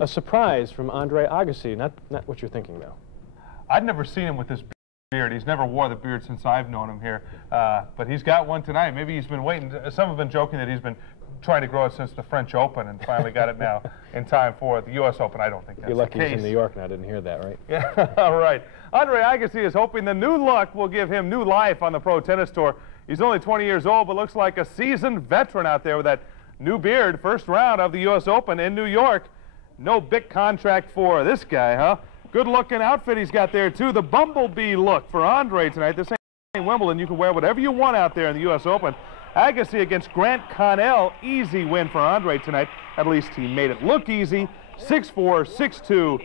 A surprise from Andre Agassi, not what you're thinking, though. I'd never seen him with this beard. He's never wore the beard since I've known him here. But he's got one tonight. Maybe he's been waiting. Some have been joking that he's been trying to grow it since the French Open and finally got it now in time for the U.S. Open. I don't think that's the case. You're lucky he's in New York and I didn't hear that, right? Yeah, all right. Andre Agassi is hoping the new look will give him new life on the Pro Tennis Tour. He's only 20 years old, but looks like a seasoned veteran out there with that new beard. First round of the U.S. Open in New York. No big contract for this guy, huh? Good-looking outfit he's got there, too. The bumblebee look for Andre tonight. This ain't Wimbledon. You can wear whatever you want out there in the U.S. Open. Agassi against Grant Connell. Easy win for Andre tonight. At least he made it look easy. 6-4, 6-2,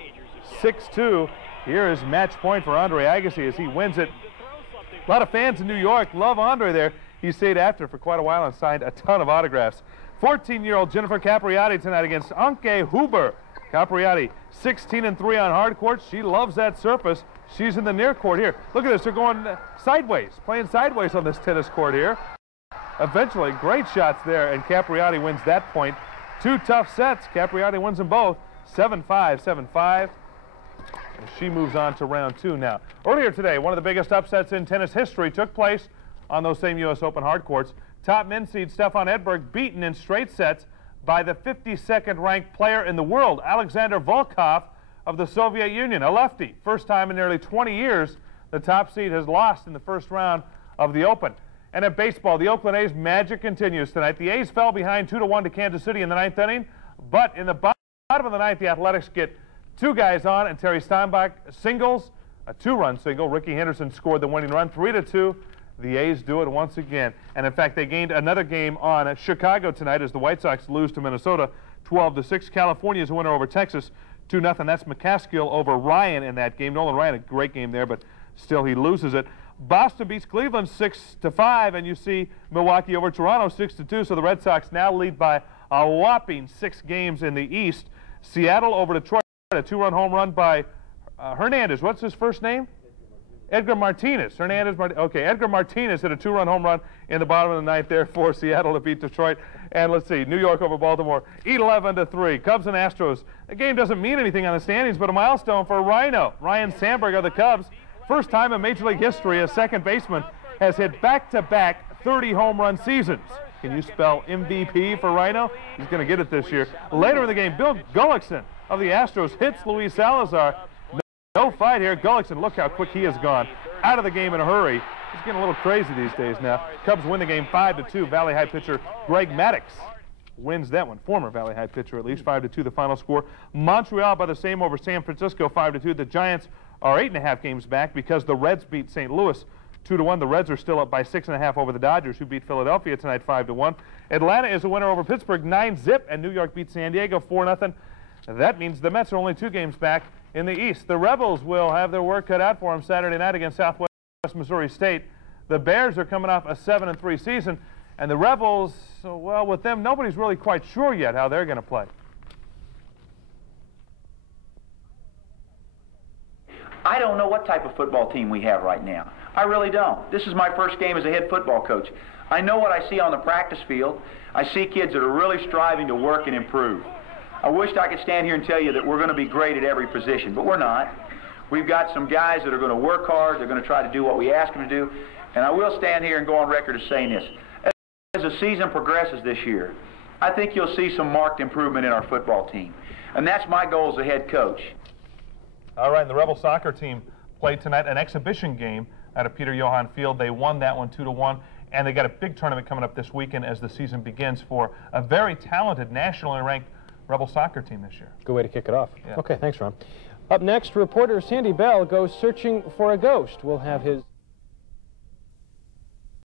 6-2. Here is match point for Andre Agassi as he wins it. A lot of fans in New York love Andre there. He stayed after for quite a while and signed a ton of autographs. 14-year-old Jennifer Capriati tonight against Anke Huber. Capriati, 16-3 on hard court. She loves that surface. She's in the near court here. Look at this. They're going sideways, playing sideways on this tennis court here. Eventually, great shots there, and Capriati wins that point. Two tough sets. Capriati wins them both. 7-5, 7-5. And she moves on to round two now. Earlier today, one of the biggest upsets in tennis history took place on those same U.S. Open hard courts. Top men's seed Stefan Edberg beaten in straight sets by the 52nd ranked player in the world, Alexander Volkov of the Soviet Union, a lefty. First time in nearly 20 years the top seed has lost in the first round of the Open. And at baseball, the Oakland A's magic continues tonight. The A's fell behind 2-1 to Kansas City in the ninth inning, but in the bottom of the ninth, the Athletics get two guys on, and Terry Steinbach singles, a two-run single. Ricky Henderson scored the winning run, 3-2. The A's do it once again. And in fact, they gained another game on Chicago tonight as the White Sox lose to Minnesota 12-6. California's a winner over Texas 2-0. That's McCaskill over Ryan in that game. Nolan Ryan, a great game there, but still he loses it. Boston beats Cleveland 6-5, and you see Milwaukee over Toronto 6-2. So the Red Sox now lead by a whopping 6 games in the East. Seattle over Detroit, a 2-run home run by Hernandez. What's his first name? Edgar Martinez. Edgar Martinez hit a 2-run home run in the bottom of the ninth there for Seattle to beat Detroit. And let's see, New York over Baltimore, 11-3. Cubs and Astros. The game doesn't mean anything on the standings, but a milestone for Rhino. Ryan Sandberg of the Cubs. First time in Major League history a second baseman has hit back-to-back 30 home run seasons. Can you spell MVP for Rhino? He's going to get it this year. Later in the game, Bill Gullickson of the Astros hits Luis Salazar. No fight here. Gullickson, look how quick he has gone. Out of the game in a hurry. He's getting a little crazy these days now. Cubs win the game 5-2. Valley High pitcher Greg Maddux wins that one. Former Valley High pitcher at least. 5-2 the final score. Montreal by the same over San Francisco 5-2. The Giants are 8.5 games back because the Reds beat St. Louis 2-1. The Reds are still up by 6.5 over the Dodgers, who beat Philadelphia tonight 5-1. Atlanta is a winner over Pittsburgh 9-0, and New York beat San Diego 4-0. That means the Mets are only 2 games back in the East. The Rebels will have their work cut out for them Saturday night against Southwest Missouri State. The Bears are coming off a 7-3 season, and the Rebels, well, with them, nobody's really quite sure yet how they're going to play. I don't know what type of football team we have right now. I really don't. This is my first game as a head football coach. I know what I see on the practice field. I see kids that are really striving to work and improve. I wished I could stand here and tell you that we're going to be great at every position, but we're not. We've got some guys that are going to work hard. They're going to try to do what we ask them to do. And I will stand here and go on record as saying this. As the season progresses this year, I think you'll see some marked improvement in our football team. And that's my goal as a head coach. All right, the Rebel soccer team played tonight an exhibition game out of Peter Johann Field. They won that one 2-1. And they got a big tournament coming up this weekend as the season begins for a very talented nationally ranked Rebel soccer team this year. Good way to kick it off. Yeah. Okay, thanks, Ron. Up next, reporter Sandy Bell goes searching for a ghost. We'll have his...